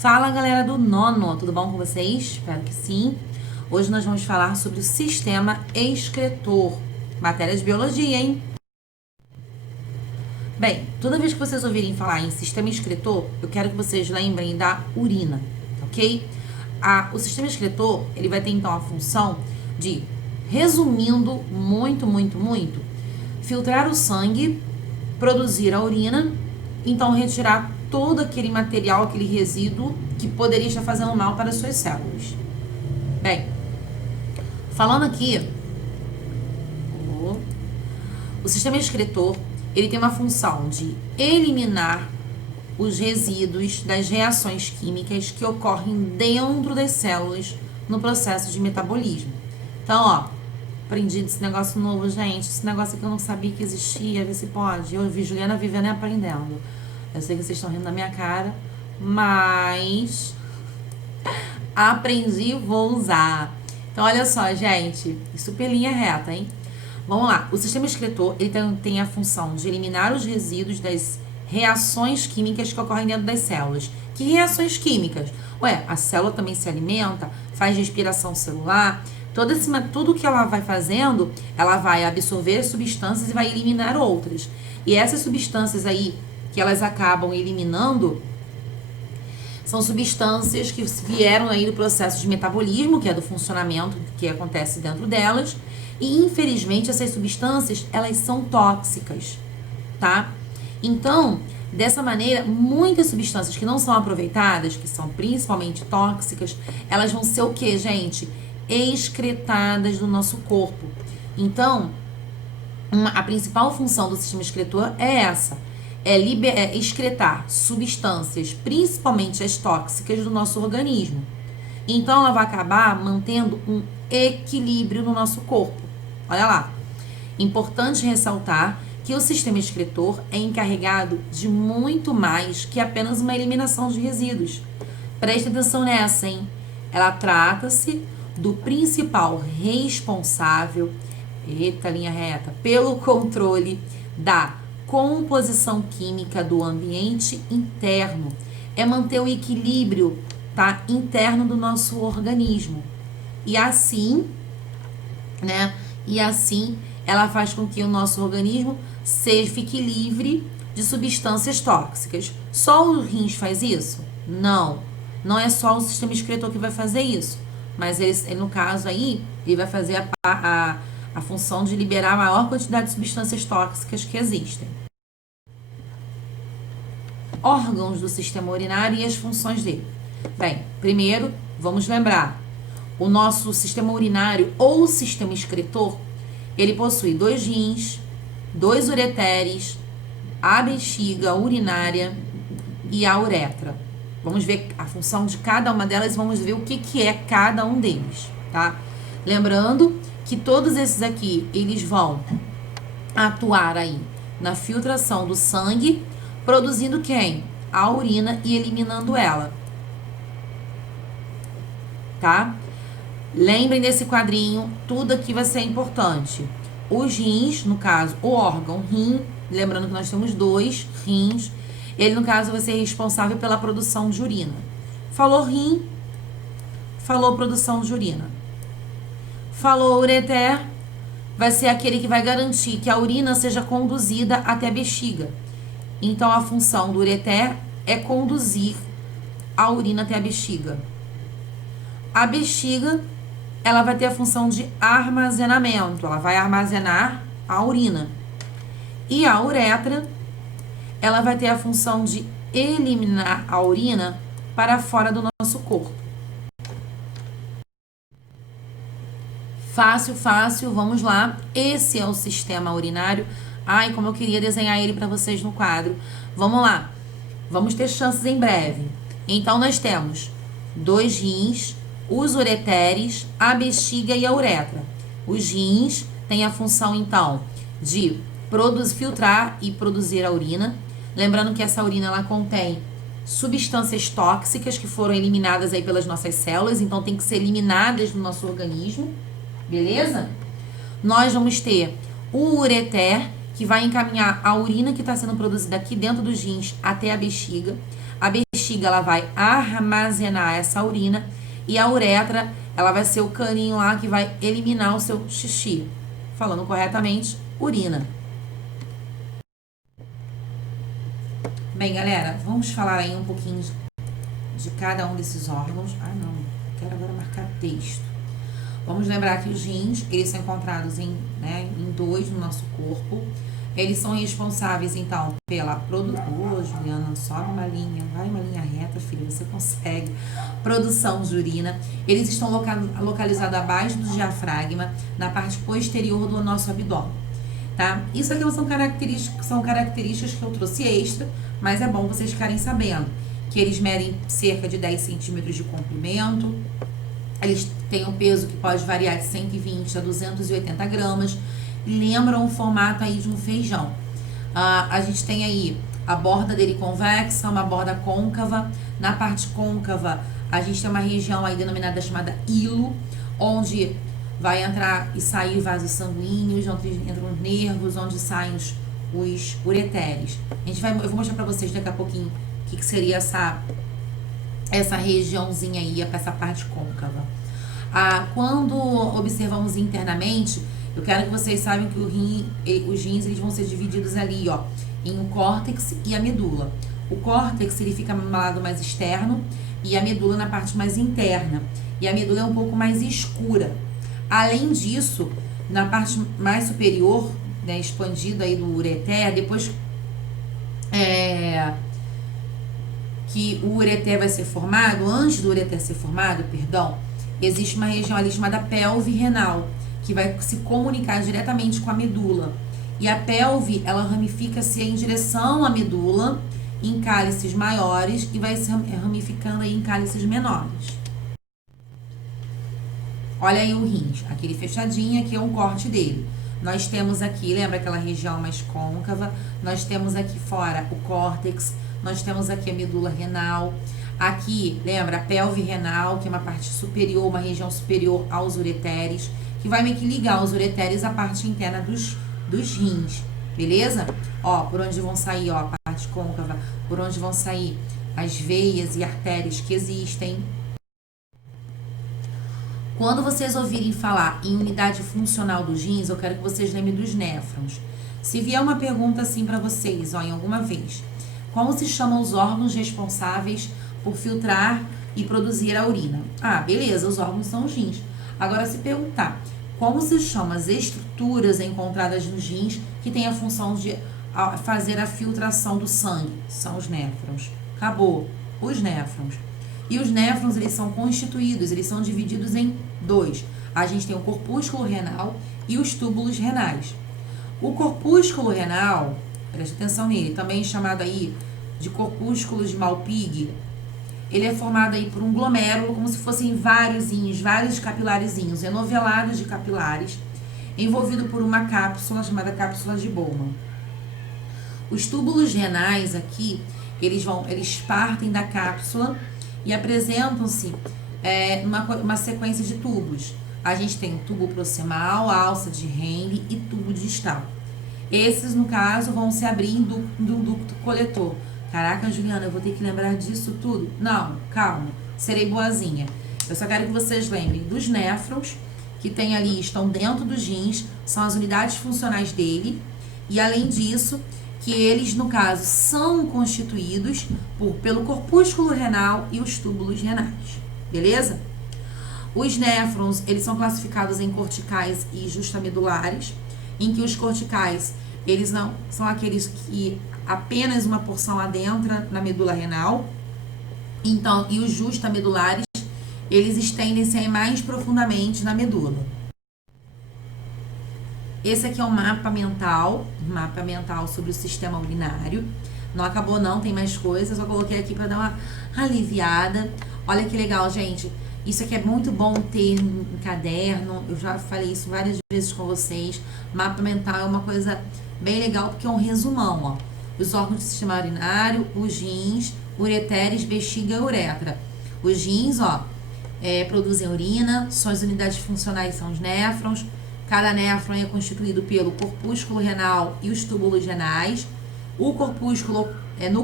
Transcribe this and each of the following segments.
Fala, galera do nono, tudo bom com vocês? Espero que sim. Hoje nós vamos falar sobre o sistema excretor, matéria de biologia, hein? Bem, toda vez que vocês ouvirem falar em sistema excretor, eu quero que vocês lembrem da urina, ok? O sistema excretor, ele vai ter então a função de, resumindo muito, filtrar o sangue, produzir a urina, então retirar todo aquele material, aquele resíduo que poderia estar fazendo mal para as suas células. Bem, falando aqui, o sistema excretor, ele tem uma função de eliminar os resíduos das reações químicas que ocorrem dentro das células no processo de metabolismo. Então, ó, aprendi desse negócio novo, gente. Esse negócio que eu não sabia que existia, vê se pode. Eu vi Juliana vivendo e aprendendo. Eu sei que vocês estão rindo da minha cara, mas aprendi e vou usar. Então, olha só, gente. Super linha reta, hein? Vamos lá. O sistema excretor, ele tem a função de eliminar os resíduos das reações químicas que ocorrem dentro das células. Que reações químicas? Ué, a célula também se alimenta, faz respiração celular. Tudo que ela vai fazendo, ela vai absorver substâncias e vai eliminar outras. E essas substâncias aí, que elas acabam eliminando, são substâncias que vieram aí do processo de metabolismo, que é do funcionamento que acontece dentro delas, e infelizmente essas substâncias, elas são tóxicas, tá? Então, dessa maneira, muitas substâncias que não são aproveitadas, que são principalmente tóxicas, elas vão ser o quê, gente? Excretadas do nosso corpo. Então, a principal função do sistema excretor é essa, é excretar substâncias, principalmente as tóxicas, do nosso organismo. Então, ela vai acabar mantendo um equilíbrio no nosso corpo. Olha lá. Importante ressaltar que o sistema excretor é encarregado de muito mais que apenas uma eliminação de resíduos. Preste atenção nessa, hein? Ela trata-se do principal responsável, eita, linha reta, pelo controle da composição química do ambiente interno. É manter o equilíbrio, tá, interno do nosso organismo. E assim, né? E assim ela faz com que o nosso organismo fique livre de substâncias tóxicas. Só o rins faz isso? Não. Não é só o sistema excretor que vai fazer isso. Mas ele no caso aí, ele vai fazer a função de liberar a maior quantidade de substâncias tóxicas que existem. Órgãos do sistema urinário e as funções dele. Bem, primeiro, vamos lembrar, o nosso sistema urinário ou sistema excretor, ele possui 2 rins, 2 ureteres, a bexiga urinária e a uretra. Vamos ver a função de cada uma delas e vamos ver o que é cada um deles, tá? Lembrando que todos esses aqui, eles vão atuar aí na filtração do sangue, produzindo quem? A urina e eliminando ela. Tá? Lembrem desse quadrinho, tudo aqui vai ser importante. Os rins, no caso, o órgão rim, lembrando que nós temos 2 rins, ele, no caso, vai ser responsável pela produção de urina. Falou rim, falou produção de urina. Falou ureter, vai ser aquele que vai garantir que a urina seja conduzida até a bexiga. Então, a função do ureter é conduzir a urina até a bexiga. A bexiga, ela vai ter a função de armazenamento. Ela vai armazenar a urina. E a uretra, ela vai ter a função de eliminar a urina para fora do nosso corpo. Fácil, vamos lá. Esse é o sistema urinário. Ai, como eu queria desenhar ele para vocês no quadro. Vamos lá. Vamos ter chances em breve. Então, nós temos 2 rins, os ureteres, a bexiga e a uretra. Os rins têm a função, então, de filtrar e produzir a urina. Lembrando que essa urina, ela contém substâncias tóxicas que foram eliminadas aí pelas nossas células, então tem que ser eliminadas do nosso organismo, beleza? Nós vamos ter o ureter, que vai encaminhar a urina que está sendo produzida aqui dentro dos rins até a bexiga. A bexiga bexiga, ela vai armazenar essa urina. E a uretra, ela vai ser o caninho lá que vai eliminar o seu xixi. Falando corretamente, urina. Bem, galera, vamos falar aí um pouquinho de cada um desses órgãos. Ah, não. Quero agora marcar texto. Vamos lembrar que os rins, eles são encontrados em 2 no nosso corpo. Eles são responsáveis, então, pela produção... Ô, Juliana, sobe uma linha. Vai uma linha reta, filha, você consegue. Produção de urina. Eles estão localizados abaixo do diafragma, na parte posterior do nosso abdômen. Tá? Isso aqui são características que eu trouxe extra, mas é bom vocês ficarem sabendo que eles medem cerca de 10 centímetros de comprimento. Eles têm um peso que pode variar de 120 a 280 gramas. Lembram o formato aí de um feijão. A gente tem aí a borda dele convexa, uma borda côncava. Na parte côncava, a gente tem uma região aí denominada chamada hilo, onde vai entrar e sair vasos sanguíneos, onde entram os nervos, onde saem os ureteres. Eu vou mostrar pra vocês daqui a pouquinho o que seria essa regiãozinha aí, essa parte côncava. Quando observamos internamente, eu quero que vocês saibam que os rins eles vão ser divididos ali, ó, em um córtex e a medula. O córtex ele fica no lado mais externo e a medula na parte mais interna. E a medula é um pouco mais escura. Além disso, na parte mais superior, né, expandida aí do ureter, depois que o ureter vai ser formado, antes do ureter ser formado, existe uma região ali chamada pelve renal, que vai se comunicar diretamente com a medula. E a pelve, ela ramifica-se em direção à medula, em cálices maiores, e vai se ramificando aí em cálices menores. Olha aí o rins, aquele fechadinho aqui é um corte dele. Nós temos aqui, lembra aquela região mais côncava? Nós temos aqui fora o córtex, nós temos aqui a medula renal. Aqui, lembra a pelve renal, que é uma parte superior, uma região superior aos ureteres, que vai meio que ligar os ureteres à parte interna dos rins, beleza? Ó, por onde vão sair, ó, a parte côncava, por onde vão sair as veias e artérias que existem. Quando vocês ouvirem falar em unidade funcional dos rins, eu quero que vocês lembrem dos néfrons. Se vier uma pergunta assim para vocês, ó, em alguma vez, como se chamam os órgãos responsáveis por filtrar e produzir a urina? Ah, beleza, os órgãos são os rins. Agora, se perguntar como se chamam as estruturas encontradas nos rins que têm a função de fazer a filtração do sangue, são os néfrons. Acabou, os néfrons. E os néfrons, eles são constituídos, eles são divididos em 2. A gente tem o corpúsculo renal e os túbulos renais. O corpúsculo renal, preste atenção nele, também chamado aí de corpúsculo de Malpighi, ele é formado aí por um glomérulo, como se fossem vários capilarezinhos, enovelados de capilares, envolvido por uma cápsula chamada cápsula de Bowman. Os túbulos renais aqui, eles partem da cápsula e apresentam-se uma sequência de tubos. A gente tem o tubo proximal, a alça de Henle e tubo distal. Esses, no caso, vão se abrir do ducto coletor. Caraca, Juliana, eu vou ter que lembrar disso tudo? Não, calma, serei boazinha. Eu só quero que vocês lembrem dos néfrons, que tem ali, estão dentro dos rins, são as unidades funcionais dele, e além disso, que eles, no caso, são constituídos pelo corpúsculo renal e os túbulos renais, beleza? Os néfrons, eles são classificados em corticais e justamedulares, em que os corticais, eles não são aqueles que apenas uma porção adentra na medula renal, então, e os justamedulares, eles estendem-se mais profundamente na medula. Esse aqui é um mapa mental sobre o sistema urinário. Não acabou não, tem mais coisas, só coloquei aqui para dar uma aliviada. Olha que legal, gente. Isso aqui é muito bom ter em caderno, eu já falei isso várias vezes com vocês. Mapa mental é uma coisa bem legal, porque é um resumão, ó. Os órgãos do sistema urinário, os rins, ureteres, bexiga e uretra. Os rins, ó, produzem urina, suas unidades funcionais são os néfrons. Cada néfron é constituído pelo corpúsculo renal e os túbulos renais. No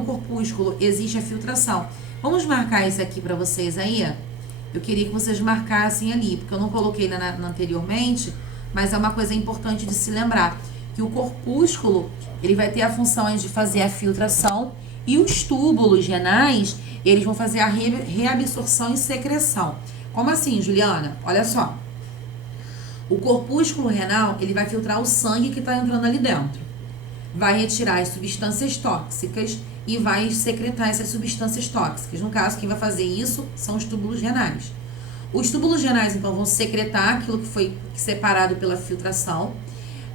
corpúsculo existe a filtração. Vamos marcar isso aqui para vocês aí? Eu queria que vocês marcassem ali, porque eu não coloquei anteriormente, mas é uma coisa importante de se lembrar, que o corpúsculo, ele vai ter a função de fazer a filtração e os túbulos renais, eles vão fazer a reabsorção e secreção. Como assim, Juliana? Olha só. O corpúsculo renal, ele vai filtrar o sangue que está entrando ali dentro. Vai retirar as substâncias tóxicas e vai secretar essas substâncias tóxicas. No caso, quem vai fazer isso são os túbulos renais. Os túbulos renais, então, vão secretar aquilo que foi separado pela filtração.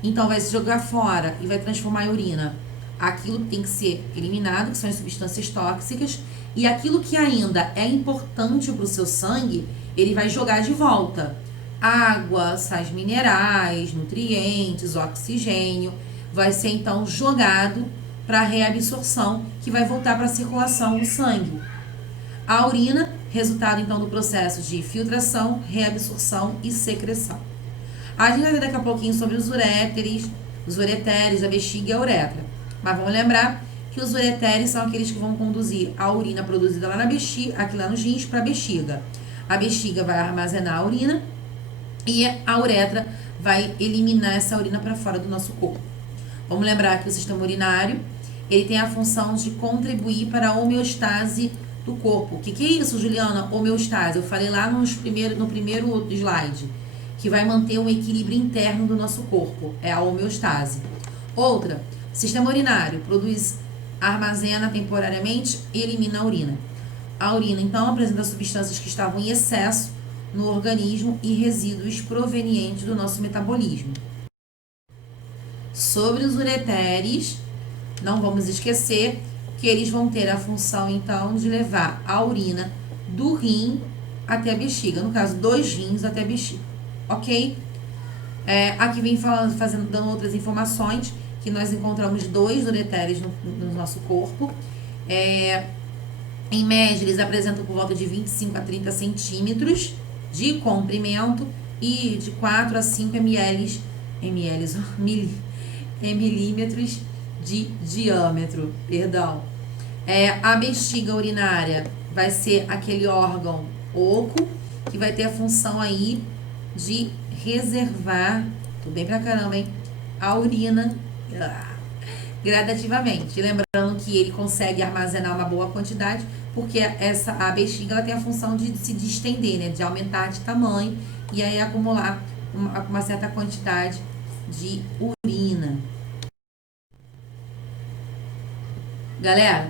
Então, vai se jogar fora e vai transformar em urina aquilo que tem que ser eliminado, que são as substâncias tóxicas. E aquilo que ainda é importante para o seu sangue, ele vai jogar de volta. Água, sais minerais, nutrientes, oxigênio. Vai ser, então, jogado para a reabsorção, que vai voltar para a circulação do sangue. A urina, resultado, então, do processo de filtração, reabsorção e secreção. A gente vai ver daqui a pouquinho sobre os ureteres, a bexiga e a uretra. Mas vamos lembrar que os ureteres são aqueles que vão conduzir a urina produzida lá na bexiga, aqui lá nos rins, para a bexiga. A bexiga vai armazenar a urina e a uretra vai eliminar essa urina para fora do nosso corpo. Vamos lembrar que o sistema urinário, ele tem a função de contribuir para a homeostase do corpo. O que é isso, Juliana? Homeostase. Eu falei lá no primeiro slide, que vai manter um equilíbrio interno do nosso corpo. É a homeostase. Outra, o sistema urinário produz, armazena temporariamente e elimina a urina. A urina, então, apresenta substâncias que estavam em excesso no organismo e resíduos provenientes do nosso metabolismo. Sobre os ureteres, não vamos esquecer que eles vão ter a função, então, de levar a urina do rim até a bexiga. No caso, 2 rins até a bexiga. Ok? Aqui vem dando outras informações, que nós encontramos 2 ureteres no nosso corpo. Em média, eles apresentam por volta de 25 a 30 centímetros de comprimento e de 4 a 5 milímetros de diâmetro. A bexiga urinária vai ser aquele órgão oco que vai ter a função aí de reservar, tô bem pra caramba, hein? A urina gradativamente. Lembrando que ele consegue armazenar uma boa quantidade, porque a bexiga ela tem a função de se distender, né? De aumentar de tamanho e aí acumular uma certa quantidade de urina. Galera,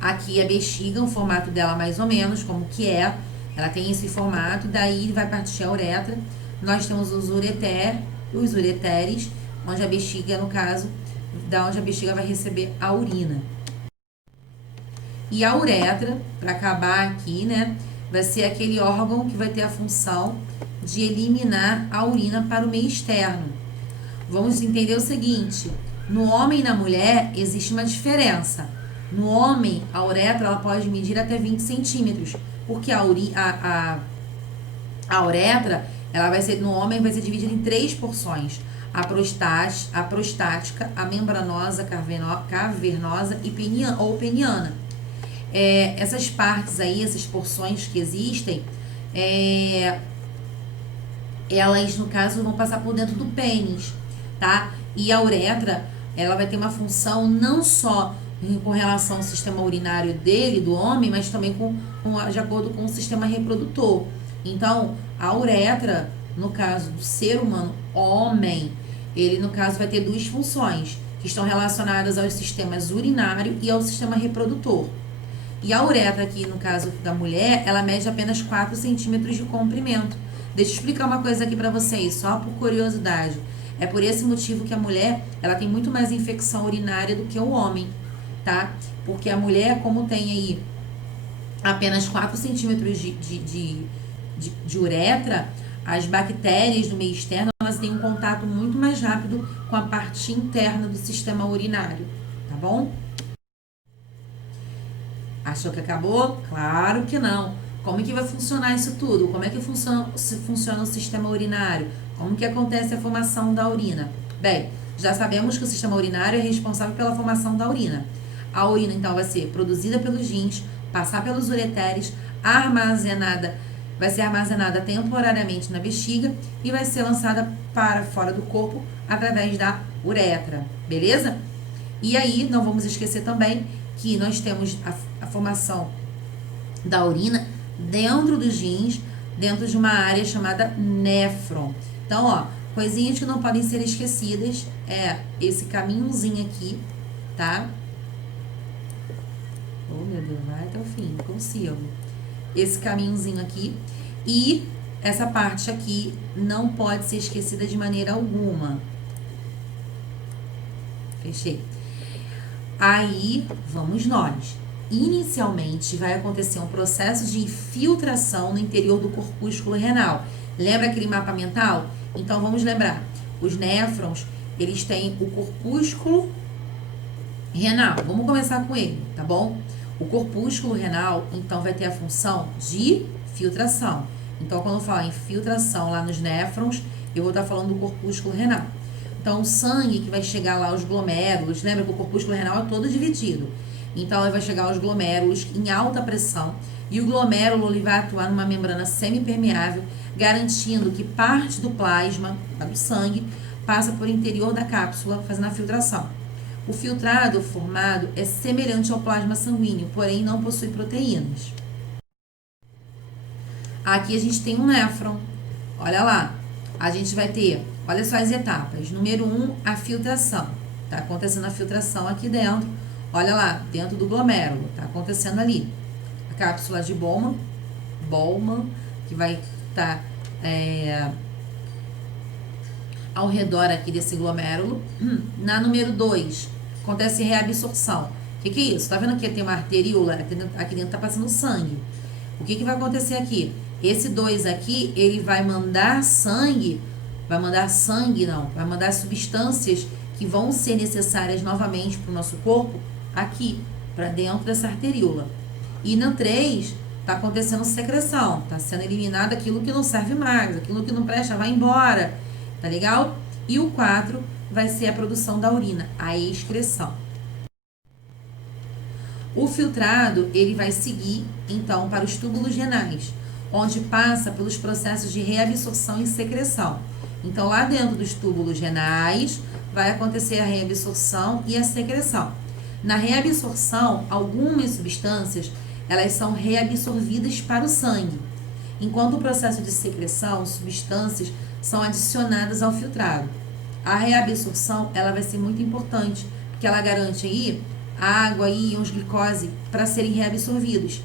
aqui a bexiga, o formato dela mais ou menos, como que é. Ela tem esse formato, daí vai partir a uretra. Nós temos os ureteres, onde a bexiga, no caso, da onde a bexiga vai receber a urina. E a uretra, para acabar aqui, né, vai ser aquele órgão que vai ter a função de eliminar a urina para o meio externo. Vamos entender o seguinte, no homem e na mulher existe uma diferença. No homem, a uretra ela pode medir até 20 centímetros, porque a uretra, ela vai ser, no homem, vai ser dividida em 3 porções. A prostática, a membranosa, cavernosa e peniana. Essas partes aí, essas porções que existem, elas, no caso, vão passar por dentro do pênis, tá? E a uretra, ela vai ter uma função não só com relação ao sistema urinário dele, do homem, mas também de acordo com o sistema reprodutor. Então, a uretra, no caso do ser humano, homem, ele, no caso, vai ter 2 funções, que estão relacionadas aos sistemas urinário e ao sistema reprodutor. E a uretra aqui, no caso da mulher, ela mede apenas 4 centímetros de comprimento. Deixa eu explicar uma coisa aqui pra vocês, só por curiosidade. É por esse motivo que a mulher, ela tem muito mais infecção urinária do que o homem, tá? Porque a mulher, como tem aí apenas 4 centímetros de uretra, as bactérias do meio externo, elas têm um contato muito mais rápido com a parte interna do sistema urinário, tá bom? Achou que acabou? Claro que não. Como que vai funcionar isso tudo? Como é que funciona o sistema urinário? Como que acontece a formação da urina? Bem, já sabemos que o sistema urinário é responsável pela formação da urina. A urina, então, vai ser produzida pelos rins, passar pelos ureteres, vai ser armazenada temporariamente na bexiga e vai ser lançada para fora do corpo através da uretra, beleza? E aí, não vamos esquecer também que nós temos a formação da urina dentro dos rins, dentro de uma área chamada néfron. Então, ó, coisinhas que não podem ser esquecidas é esse caminhozinho aqui, tá? Oh, meu Deus, vai até o fim, não consigo. Esse caminhozinho aqui e essa parte aqui não pode ser esquecida de maneira alguma. Fechei. Aí, vamos nós. Inicialmente, vai acontecer um processo de infiltração no interior do corpúsculo renal. Lembra aquele mapa mental? Então, vamos lembrar. Os néfrons, eles têm o corpúsculo renal. Vamos começar com ele, tá bom? O corpúsculo renal, então, vai ter a função de filtração. Então, quando eu falar em filtração lá nos néfrons, eu vou estar falando do corpúsculo renal. Então, o sangue que vai chegar lá aos glomérulos, lembra que o corpúsculo renal é todo dividido. Então, ele vai chegar aos glomérulos em alta pressão e o glomérulo ele vai atuar numa membrana semipermeável, garantindo que parte do plasma, do sangue, passa por interior da cápsula, fazendo a filtração. O filtrado formado é semelhante ao plasma sanguíneo, porém não possui proteínas. Aqui a gente tem um néfron. Olha lá. A gente vai ter, olha só as etapas. Número 1, a filtração. Tá acontecendo a filtração aqui dentro. Olha lá, dentro do glomérulo. Tá acontecendo ali. A cápsula de Bowman, que vai estar ao redor aqui desse glomérulo. Na número 2, acontece reabsorção. O que é isso? Tá vendo que tem uma arteríola? Aqui dentro tá passando sangue. O que vai acontecer aqui? Esse 2 aqui, ele vai mandar substâncias que vão ser necessárias novamente para o nosso corpo, aqui, para dentro dessa arteríola. E no 3, tá acontecendo secreção, tá sendo eliminado aquilo que não serve mais, aquilo que não presta, vai embora, tá legal? E o 4 vai ser a produção da urina, a excreção. O filtrado, ele vai seguir, então, para os túbulos renais, onde passa pelos processos de reabsorção e secreção. Então, lá dentro dos túbulos renais, vai acontecer a reabsorção e a secreção. Na reabsorção, algumas substâncias, elas são reabsorvidas para o sangue. Enquanto o processo de secreção, substâncias são adicionadas ao filtrado. A reabsorção, ela vai ser muito importante, porque ela garante aí água, íons, glicose para serem reabsorvidos.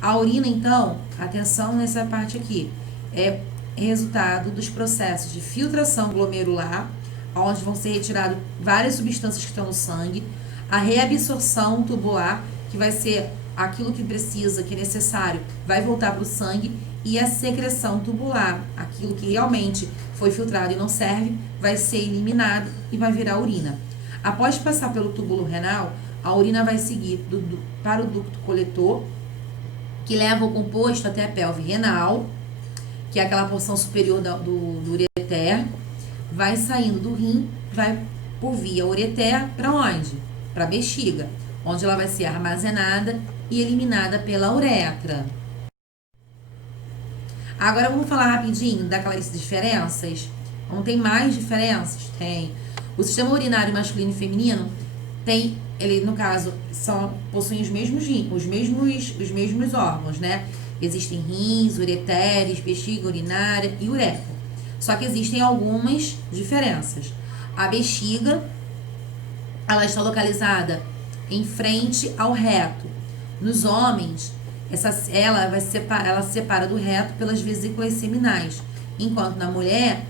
A urina, então, atenção nessa parte aqui, é resultado dos processos de filtração glomerular, onde vão ser retiradas várias substâncias que estão no sangue, a reabsorção tubular, que vai ser aquilo que precisa, que é necessário, vai voltar para o sangue, e a secreção tubular, aquilo que realmente foi filtrado e não serve, vai ser eliminado e vai virar urina. Após passar pelo túbulo renal, a urina vai seguir para o ducto coletor, que leva o composto até a pelve renal, que é aquela porção superior do ureter, vai saindo do rim, vai por via ureter para onde? Para a bexiga, onde ela vai ser armazenada e eliminada pela uretra. Agora vamos falar rapidinho daquelas diferenças. Não tem mais diferenças? Tem. O sistema urinário masculino e feminino tem, ele no caso, possuem os mesmos órgãos, né? Existem rins, ureteres, bexiga urinária e uretra. Só que existem algumas diferenças. A bexiga, ela está localizada em frente ao reto. Nos homens, ela se separa do reto pelas vesículas seminais, enquanto na mulher,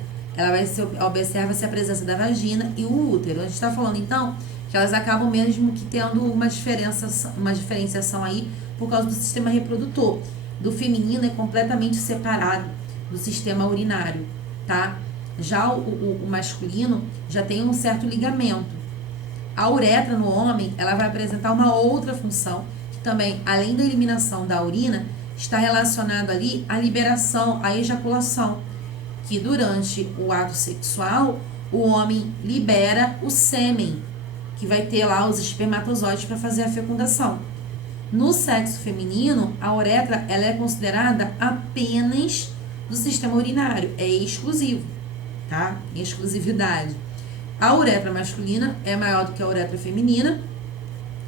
observa-se a presença da vagina e o útero. A gente está falando, então, que elas acabam mesmo que tendo uma diferenciação aí por causa do sistema reprodutor. Do feminino é completamente separado do sistema urinário, tá? Já o masculino já tem um certo ligamento. A uretra no homem, ela vai apresentar uma outra função, que também, além da eliminação da urina, está relacionado ali à liberação, à ejaculação, que durante o ato sexual, o homem libera o sêmen, que vai ter lá os espermatozoides para fazer a fecundação. No sexo feminino, a uretra ela é considerada apenas do sistema urinário, é exclusivo, tá? Exclusividade. A uretra masculina é maior do que a uretra feminina,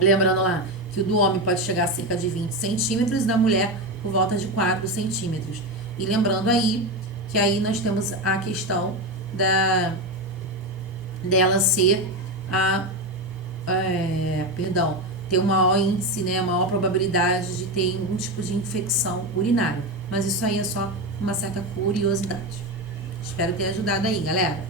lembrando lá que o do homem pode chegar a cerca de 20 centímetros e da mulher por volta de 4 centímetros. E lembrando aí que aí nós temos a questão dela ser ter um maior índice, né, maior probabilidade de ter algum tipo de infecção urinária. Mas isso aí é só uma certa curiosidade. Espero ter ajudado aí, galera.